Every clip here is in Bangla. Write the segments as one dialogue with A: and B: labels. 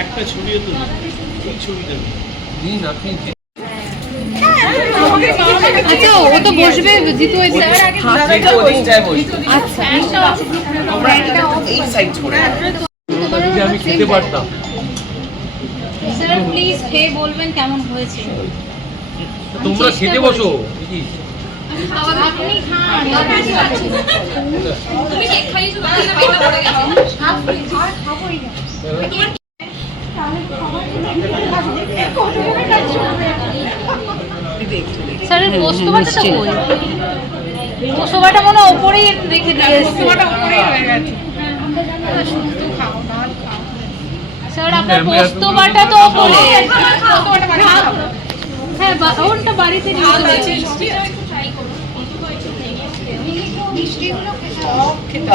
A: একটু
B: ছবিটা
C: আচ্ছা ও তো বসবে জিতু ওই আচ্ছা।
D: আমি খেতে পারতাম।
C: স্যার প্লিজ খেয়ে বলবেন কেমন হয়েছে।
D: তোমরা খেতে বসো। কি?
C: আপনি খান তুমি কেক খাইছো স্যারের পোস্তবাটা তো কই পোস্তবাটা মনে ওপরেই রেখে দিয়েছে স্যার আপনার পোস্তবাটা তো ওপরে। হ্যাঁ বা- ওটা বাড়িতে নিয়ে চলে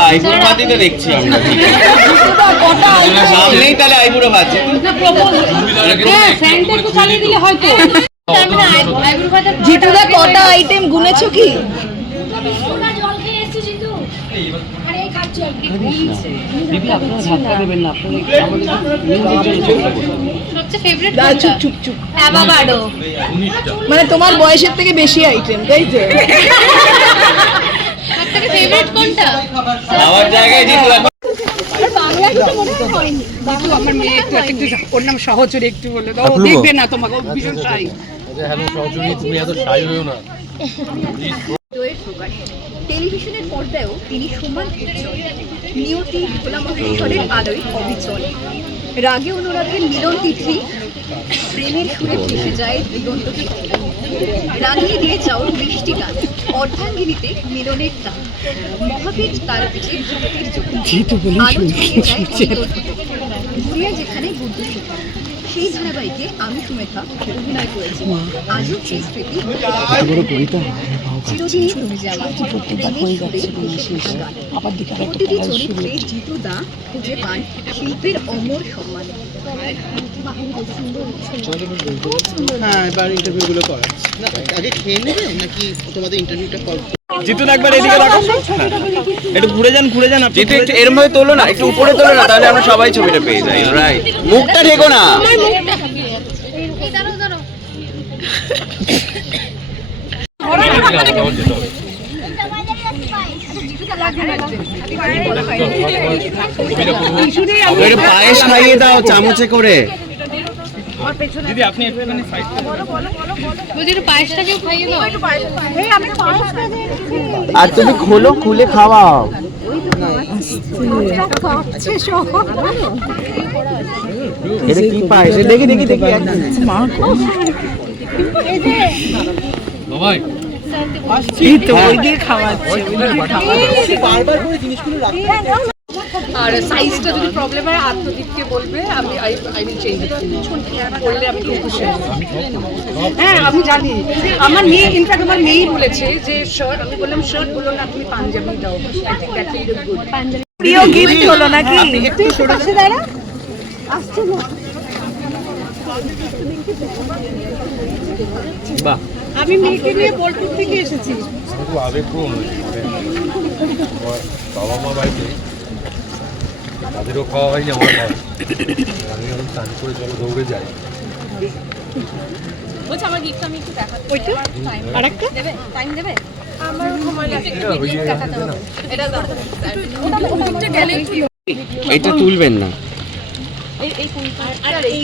E: আইবুড়ো ভাতই তো দেখছি আমরা।
C: কটা
E: সামনেই তাহলে আইবুড়ো ভাত।
C: না প্রপোজ হ্যাঁ ফ্যানটা একটু চালিয়ে দিলে হয়তো। তার মানে আইব্রো ভাতা সবচেয়ে ফেভারিট
A: দাঁড়া, চুপ চুপ চুপ।
C: অ্যাভাকাডো
A: মানে তোমার বয়সের থেকে বেশি আইটেম তাই তো?
C: সবথেকে ফেভারিট কোনটা?
E: খাওয়ার জায়গায়
F: আমার মেয়ে একটু একটু ওর নাম সহচরে একটু বলে দাও। দেখবে না তোমাকে ও ভীষণ সাই
D: হ্যালো সহযোগী তুমি এত সাই হয়েও না।
G: জয়ের প্রকাশ টেলিভিশনের পর্দায়ও তিনি সমান উজ্জ্বল নিয়তি ভোলা মহেশ্বরের আলোয় অবিচল। রাগে অনুরাগের মিলন তিথি প্রেমের সুরে ভেসে যায় দিগন্ত রাগিয়ে দিয়ে যাও মিষ্টি গান অর্ধাঙ্গিনীতে মিলনের টান। মহাবীর তার পিঠে থেকে। ঘুরিয়ে যেখানে বুদ্ধ শিখা সেই ধারাবাহিকে আমি সুমেধা অভিনয় করেছি। আজও সেই স্মৃতি। চিরদিনই তুমি যাওয়া প্রেমের সুরে ভেসে ওঠা গান। প্রতিটি চরিত্রে জিতু খুঁজে পান শিল্পের অমর সম্মান
E: হ্যাঁ এবার ইন্টারভিউ করা আগে খেয়ে নেবে নাকি তোমাদের ইন্টারভিউটা কল
B: জিতুন একবার এদিকে রাখো একটু ঘুরে যান ঘুরে যান আপনি।
E: একটু এরম ভাবে তোলো না একটু উপরে তোলো না তাহলে আমরা সবাই ছবিটা পেয়ে যাই রাইট মুখটা ঢেকো না
D: কেমন যেতে হবে ছবিটা করব
E: একটু পায়েস খাইয়ে দাও চামচে করে।
B: দিদি আপনি একটুখানি সাইড
C: বলছি একটু পায়েসটাকেও খাইয়ে দাও।
E: আর তুমি খোলো খুলে খাওয়াও। এটা কি পায়েস? দেখি দেখি দেখি।
F: আর সাইজটা যদি প্রবলেম হয় আত্মদীপকে বলবে আমি আই আই উইল চেঞ্জ বললে আমি খুব খুশি হ্যাঁ আমি জানি। আমার মেয়ে ইনফ্যাক্ট আমার মেয়েই বলেছে যে শার্ট আমি বললাম শার্ট বলল না তুমি পাঞ্জাবি দাও। I think that will good
A: প্রিয় গিফট হলো নাকি? তুই পাশে দাঁড়া।
E: বাহ।
F: আমি মেয়েকে নিয়ে বোলপুর থেকে এসেছি।
D: খুব মানে বাবা মা বাড়িতে তাদেরও খাওয়া হয়নি আমার খাওয়া আমি এখন স্নান করে চলো দৌড়ে যাই।
F: আরেকটা?
E: এটা তুলবেন না।
C: এই